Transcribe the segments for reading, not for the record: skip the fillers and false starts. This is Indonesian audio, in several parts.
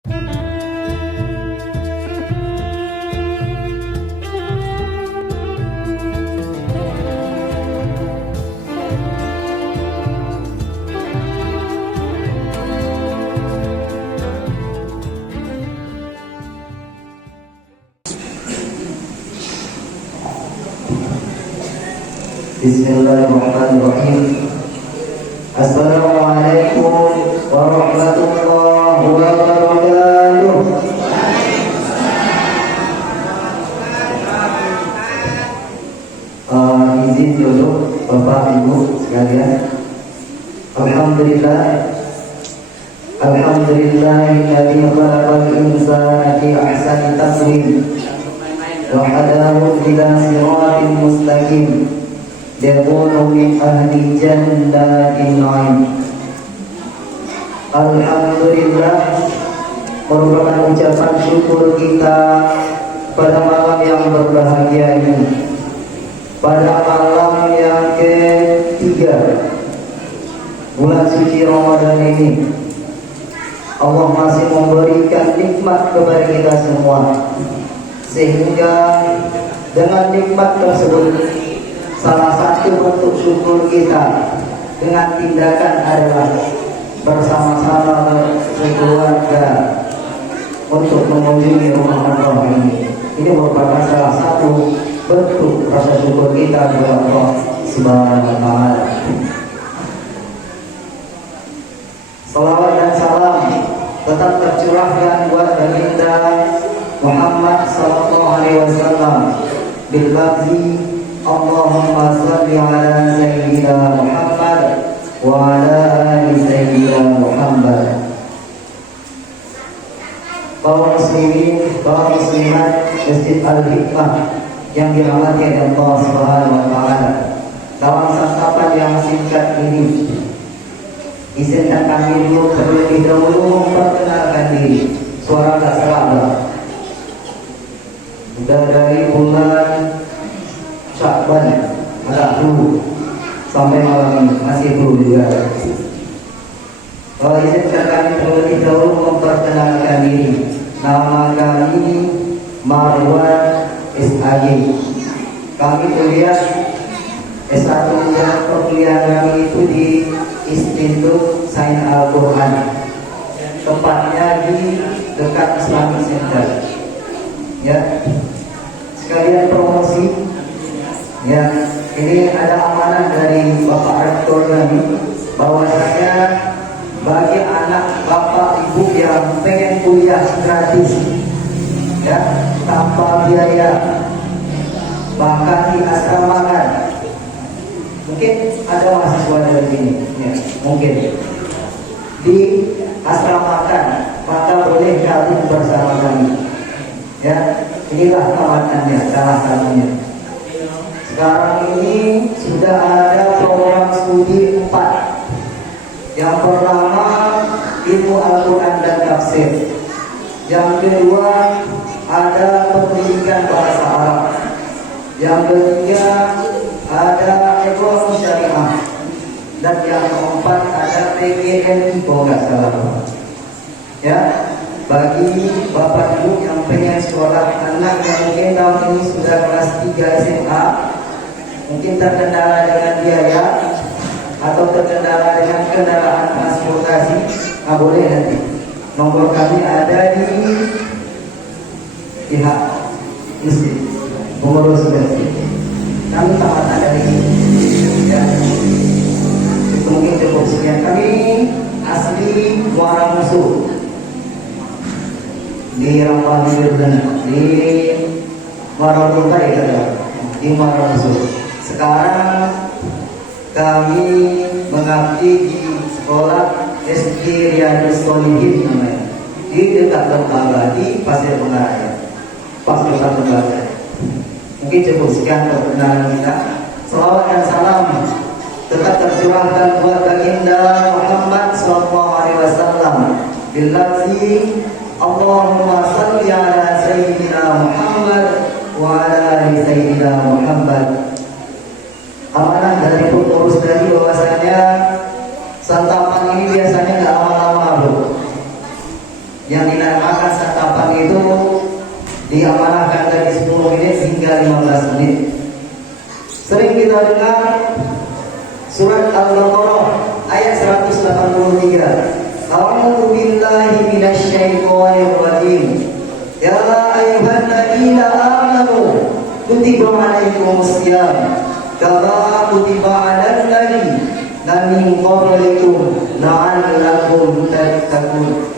Bismillahirrahmanirrahim. Assalamualaikum warahmatullahi wabarakatuh. Izin dulu Bapak Ibu sekalian. Alhamdulillahilladzi khalaqal insana fi ahsani taqwim wa hadahu ila siratin mustaqim. Yakunu min ahli jannatin na'im. Alhamdulillah, merupakan ucapan syukur kita pada malam yang berbahagia ini, pada malam yang ketiga bulan suci Ramadan ini. Allah masih memberikan nikmat kepada kita semua, sehingga dengan nikmat tersebut salah satu bentuk syukur kita dengan tindakan adalah bersama-sama berkeluarga untuk mengunjungi rumah Allah ini. Ini merupakan salah satu bentuk rasa syukur kita kepada Allah Subhanahu wa Ta'ala. Salawat dan salam tetap tercurahkan buat baginda Muhammad sallallahu alaihi wasallam bil lafzi Allahumma salli ala sayyidina Muhammad wa ala ali sayyidina Muhammad. Kaum muslimin, kaum muslimat Masjid Al-Hikmah yang dirahmati oleh Allah Subhanahu wa Ta'ala, dalam santapan yang singkat ini izinkan kami dulu terlebih dahulu memperkenalkan diri. Suara tak salah. Sudah dari bulan Syakban agak dulu sampai malam ini masih dulu juga. Izinkan kami terlebih dahulu memperkenalkan diri. Nama kami Marwan SAY. Kami kuliah S1 dan perkuliahan kami itu di Institut Sains Al-Quran, tepatnya di dekat Islamic Center. Ya, sekalian promosi. Ya, ini ada amanah dari Bapak Rektor kami, bahwasanya bagi anak bapak ibu yang pengen kuliah gratis, ya, tanpa biaya, bahkan diasramakan. Mungkin ada mahasiswa dari sini, ya, mungkin diasramakan, maka boleh gabung bersama kami. Ya, inilah tamatannya, salah satunya. Sekarang ini sudah ada program studi 4. Yang pertama ilmu Al-Quran dan tafsir. Yang kedua ada pendidikan bahasa Arab. Yang ketiga ada ekonomi syariah. Dan yang keempat ada PGN kalau nggak salah. Ya, bagi bapak ibu yang pengen sekolah anak yang mungkin tahun ini sudah kelas 3 SMA, mungkin terkendala dengan biaya atau terkendala dengan kendaraan transportasi, nggak boleh nanti. Nomor kami ada di pihak masjid, pengurus masjid. Kami tamat ada di sini. Ya, itu mungkin cukup sekian. Kami asli Muara Musuh di Rampang di Muara Musuh di Muara Musuh. Sekarang kami mengabdi di sekolah SD Riyadus Shalihin namanya, di dekat Lembaga di Pasir Pengaraya, Pasir Pengaraya. Mungkin cukup sekian perkenalan kita. Salawat dan salam tetap tercurahkan buat baginda Muhammad sallallahu alaihi wasallam bil lafzi Allahumma salli ala sayyidina Muhammad wa ala ali sayyidina Muhammad. Amanah dari pengurus tadi bahwasanya santapan ini biasanya nggak lama-lama, bro. Yang makan santapan itu diamanahkan dari 10 menit hingga 15 menit. Sering kita dengar surat Al-Baqarah ayat 183. A'udzu billahi minasyaitonir rajim. Ya ayyuhalladzina amanu kutiba 'alaikumus syiyam kama kutiba 'alal ladzina min qablikum la'allakum tattaqun.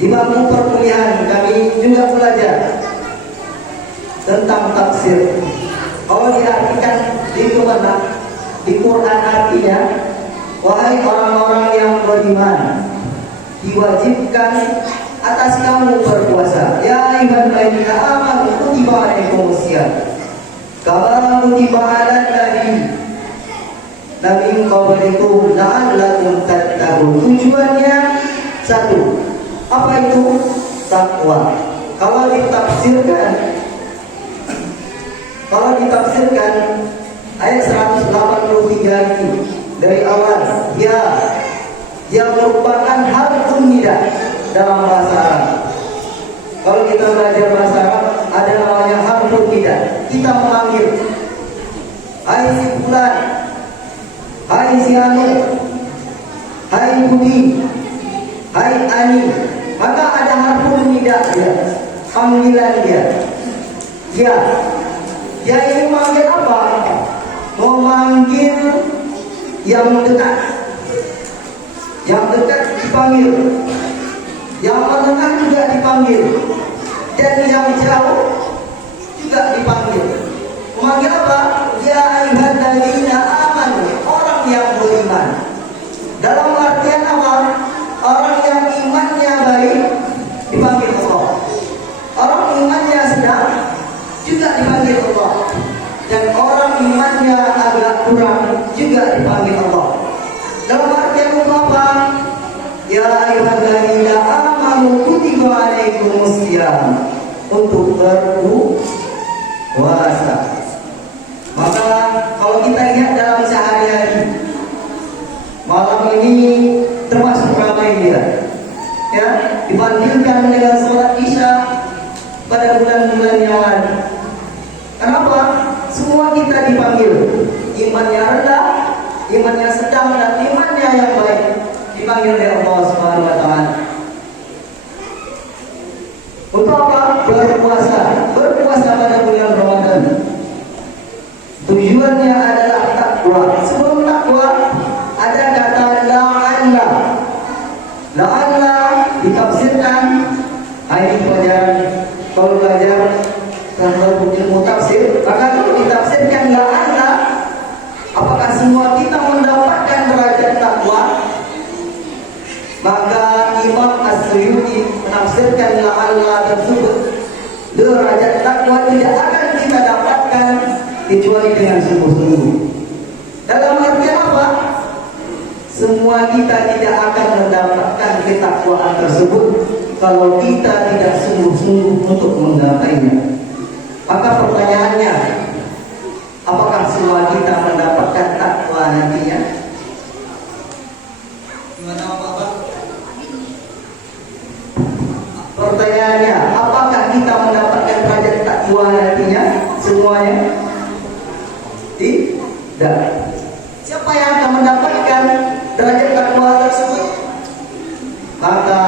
Di bangku perkuliahan kami juga belajar tentang tafsir. Kalau diartikan di mana di Quran artinya, wahai orang-orang yang beriman, diwajibkan atas kamu berpuasa. Ya ayyuhalladzina amanu kutiba 'alaikumus syiyam kama kutiba 'alal ladzina min qablikum la'allakum tattaqun. Tujuannya satu. Apa itu? Takwa. Kalau ditafsirkan ayat 183 ini dari awal, yang merupakan harfun nida dalam bahasa Arab. Kalau kita belajar bahasa Arab, ada namanya harfun nida. Kita memanggil, hai si fulan, hai si anu, hai Budi, hai Ani. Maka ada harfun nida dia, panggilan dia. Dia ini memanggil apa? Memanggil yang dekat. Yang dekat dipanggil, yang menengah juga dipanggil, dan yang jauh juga dipanggil. Memanggil apa? Ya ayyuhalladzina amanu, orang yang beriman. Dalam artian apa? Orang yang imannya baik dipanggil Allah. Orang imannya sedang juga dipanggil Allah. Dan orang imannya agak kurang juga dipanggil Allah. Dalam artian itu apa? Ya ayyuhalladzina amanu kutiba 'alaikumus syiyam, untuk berpuasa. Maka kalau kita lihat dalam sehari-hari, malam ini termasuk ramai dia, ya, dibandingkan dengan sholat isya pada bulan-bulan yang lalu. Kenapa? Semua kita dipanggil, imannya rendah, imannya sedang, dan imannya yang baik, dipanggil oleh Allah Subhanahu wa Ta'ala. Untuk apa? Berpuasa pada bulan Ramadan. Tujuannya adalah takwa. Sebelum takwa ada kata la'alla. La'alla ditafsirkan, ini pelajaran kalau belajar tentang ilmu tafsir, maka kalau ditafsirkan la'alla, apakah semua kita mendapatkan derajat takwa? Maka Imam As-Suyuti menafsirkan la'alla tersebut, derajat takwa tidak akan kita dapatkan kecuali dengan sungguh-sungguh. Dalam artian apa? Semua kita tidak akan mendapatkan ketakwaan tersebut kalau kita tidak sungguh-sungguh untuk menggapainya. Maka pertanyaannya, apakah semua kita mendapatkan takwa nantinya? Gimana Bapak? Pertanyaannya, apakah kita mendapatkan derajat takwa nantinya? Semuanya? Tidak. Siapa yang akan mendapatkan derajat takwa tersebut? Maka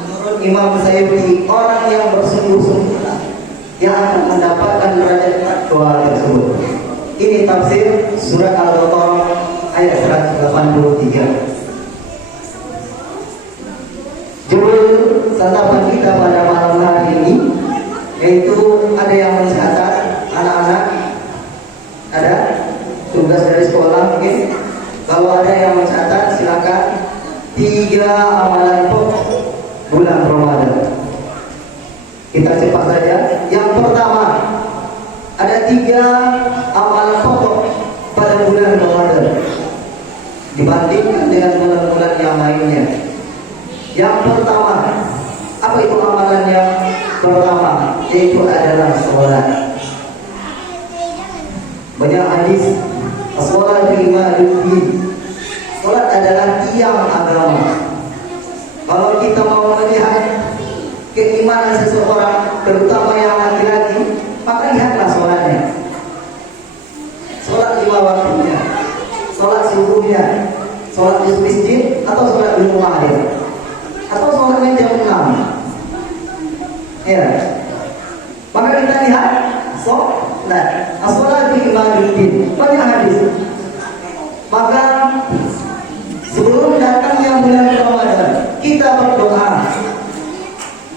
menurut Imam Suyuti, orang yang bersungguh-sungguh yang akan mendapatkan derajat takwa tersebut. Ini tafsir surat Al-Baqarah ayat 183. Judul santapan kita pada malam hari ini yaitu, ada yang mencatat anak-anak, ada tugas dari sekolah mungkin. Kalau ada yang mencatat silakan. 3 amalan pokok bulan Ramadan. Kita cepat saja. Yang pertama, ada 3 amalan pokok pada bulan Ramadan dibandingkan dengan bulan-bulan yang lainnya. Yang pertama, apa itu amalan yang pertama? Yaitu adalah sholat. Banyak hadis, sholat imaduddin. Sholat adalah tiang agama. Kalau kita mau habis masjid atau sholat di rumah dia, atau sholatnya jam 6. Ya, maka kita lihat sholat as-sholatu imaduddin, banyak hadis. Maka sebelum datangnya bulan Ramadan kita berdoa.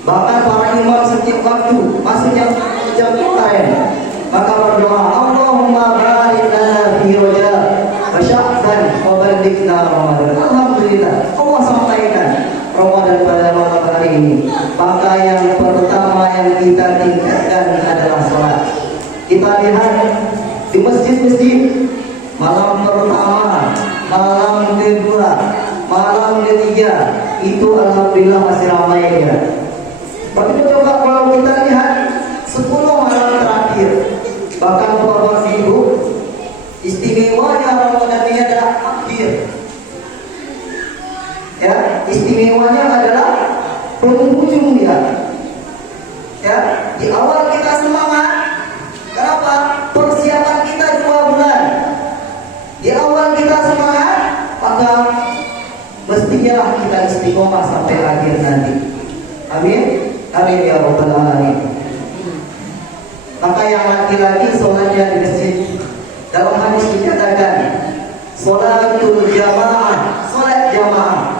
Bahkan para imam setiap waktu masuknya jam kemarin maka berdoa, Allahumma barik lana fi Rajab wa Sya'ban wa ballighna Ramadan. Alhamdulillah Allah sampaikan Ramadan pada malam hari ini. Maka yang pertama yang kita tingkatkan adalah salat. Kita lihat di masjid-masjid malam pertama, malam kedua, malam ketiga itu alhamdulillah masih ramai ya. Tapi coba kalau kita lihat 10 malam terakhir, bahkan Bapak Ibu, istimewanya Ramadan ini adalah akhir. Ya, istimewanya adalah penghujung dia. Ya, di awal kita semangat. Kenapa? Persiapan kita 2 bulan. Di awal kita semangat, maka mestinya kita istiqomah sampai akhir nanti. Amin. Amin ya rabbal alamin. Maka yang laki-laki sholatnya di masjid. Dalam hadis dikatakan sholatul jamaah, sholat jamaah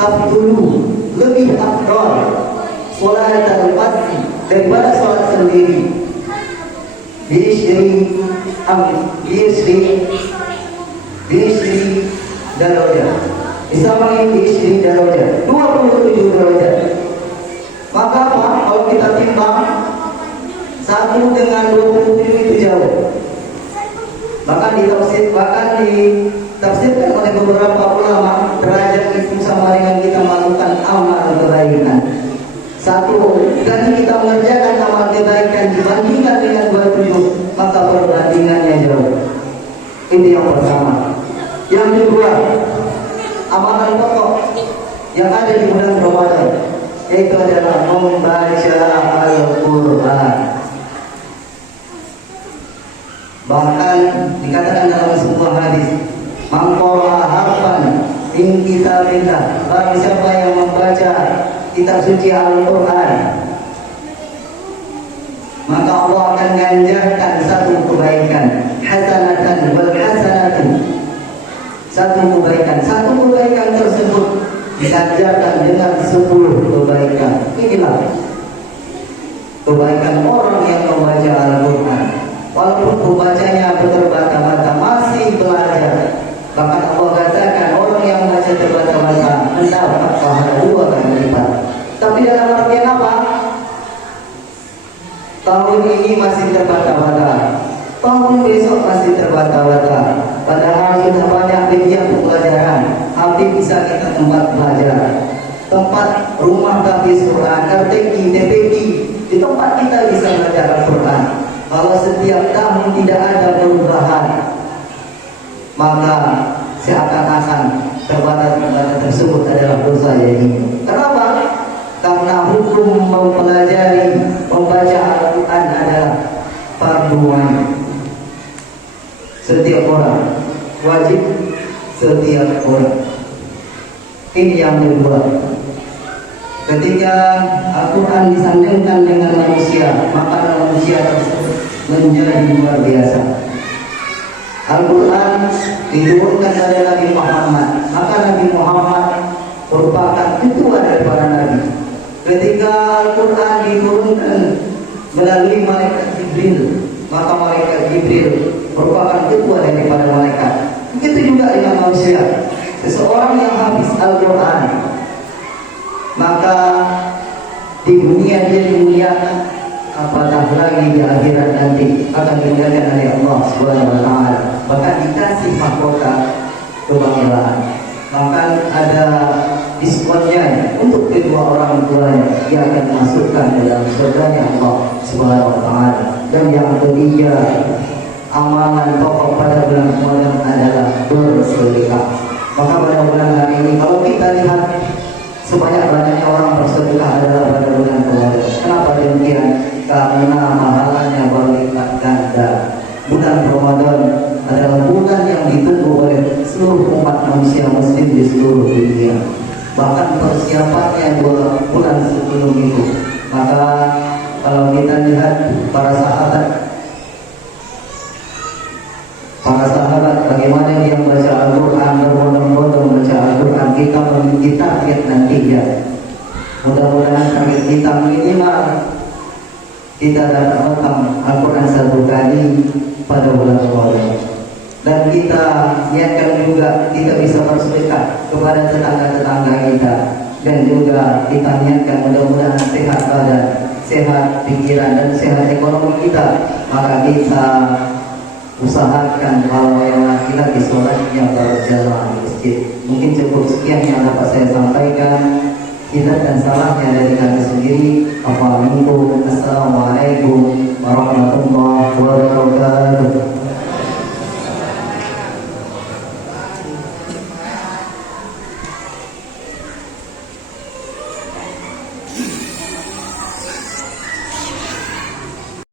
tafdulu, lebih afdal sholat al-fardhi daripada sholat sendiri. Bi'ishri darajat. Bisa bi'ishri darajat, 27 derajat. Maka apa? Kalau kita timbang 1 dengan 27 itu jauh. Bahkan ditafsirkan oleh beberapa ulama, derajat itu sama dengan kita melakukan amal kebaikan. 1, dan kita mengerjakan amal kebaikan dibandingkan dengan 27, maka perbandingannya jauh. Ini yang pertama. Yang kedua, amalan pokok yang ada di bulan Ramadan, yaitu adalah membaca Al-Quran. Bahkan dikatakan dalam sebuah hadis, man qara'a harfan min kitabillah, barang siapa yang membaca kitab suci Al-Quran, maka Allah akan ganjarkan 1 kebaikan, hasanatan wal hasanatu, 1 kebaikan. 1 kebaikan tersebut diganjarkan dengan 10 kebaikan. Inilah kebaikan orang yang membaca Al-Quran. Walaupun pembacanya terbata-bata, masih belajar. Bahkan Allah katakan orang yang membaca terbata-bata mendapat pahala 2 kali lipat. Tapi dalam artian apa? Tahun ini masih terbata-bata, tahun besok masih terbata-bata. Padahal sudah banyak media pembelajaran. Habis bisa kita tempat belajar, tempat rumah tahfiz Quran, RTQ, TPQ. Di tempat kita bisa belajar Al-Quran. Kalau setiap tahun tidak ada perubahan, maka seakan-akan terbata-bata tersebut adalah dosa jadi. Kenapa? Karena hukum mempelajari, membaca Al-Quran adalah fardu ain. Setiap orang wajib, setiap orang. Ini yang kedua. Ketika Al-Quran disandingkan dengan manusia, maka manusia tersebut menjadi luar biasa. Al-Quran diturunkan dari Nabi Muhammad, maka Nabi Muhammad merupakan ketua daripada Nabi. Ketika Al-Quran diturunkan melalui malaikat Jibril, maka malaikat Jibril merupakan ketua daripada malaikat. Begitu juga dengan manusia. Seseorang yang habis Al-Quran, maka di dunia dia dimuliakan, apatah lagi di akhirat nanti akan dimuliakan oleh Allah Subhanahu wa taala. Bahkan dikasih mahkota kebanggaan. Bahkan ada diskonnya untuk kedua orang tuanya, yang akan masukkan dalam surganya Allah Subhanahu wa taala. Dan yang ketiga, amalan pokok pada bulan Ramadan adalah bersedekah. Maka pada bulan hari ini kalau kita lihat sebanyak-banyaknya orang bersedekah adalah pada bulan Ramadan. Kenapa demikian? Karena mahalanya berlipat ganda. Bulan Ramadan adalah bulan yang ditunggu oleh seluruh umat muslim di seluruh dunia. Bahkan persiapannya 2 bulan sebelum itu. Maka kalau kita lihat para sahabat bagaimana dia membaca Al-Quran, berbondong-bondong membaca Al-Quran, kita memiliki target nantinya. Mudah-mudahan target kita minimal kita dapat khatam Al-Quran 1 kali pada bulan Ramadan. Dan kita niatkan juga kita bisa bersedekah kepada tetangga-tetangga kita. Dan juga kita niatkan mudah-mudahan sehat badan, sehat pikiran, dan sehat ekonomi kita. Maka kita usahakan kalau yang laki-laki sholatnya berjamaah di masjid. Mungkin cukup sekian yang dapat saya sampaikan. Kita dan salahnya dari kami sendiri. Assalamualaikum